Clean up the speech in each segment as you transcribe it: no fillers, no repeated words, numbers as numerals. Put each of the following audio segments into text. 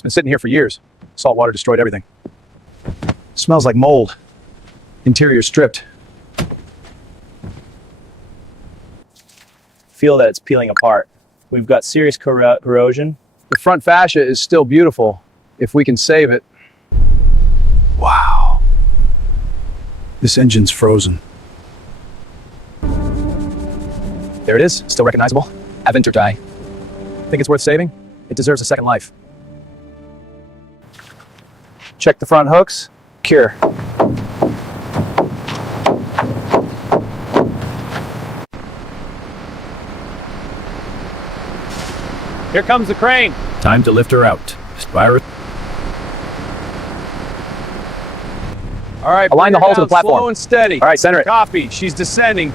It's been sitting here for years. Salt water destroyed everything. Smells like mold. Interior stripped. Feel that it's peeling apart. We've got serious corrosion. The front fascia is still beautiful, if we can save it. Wow. This engine's frozen. There it is, still recognizable. Aventurtai. Think it's worth saving? It deserves a second life. Check the front hooks. Cure. Here comes the crane. Time to lift her out. Spire. All right, align the hull to the platform. Slow and steady. All right, center it. Copy. She's descending.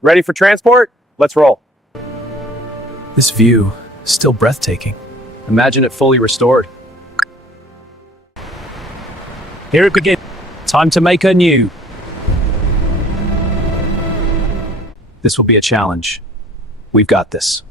Ready for transport? Let's roll. This view is still breathtaking. Imagine it fully restored. Here it begins. Time to make her new. This will be a challenge. We've got this.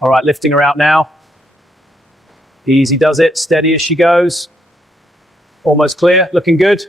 All right, lifting her out now. Easy does it, steady as she goes. Almost clear, looking good.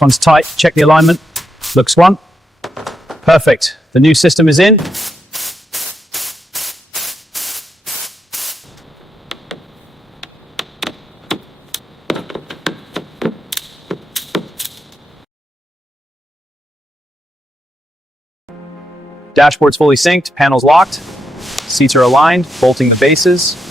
This one's tight. Check the alignment. Looks one. Perfect. The new system is in. Dashboard's fully synced, panels locked, seats are aligned, bolting the bases.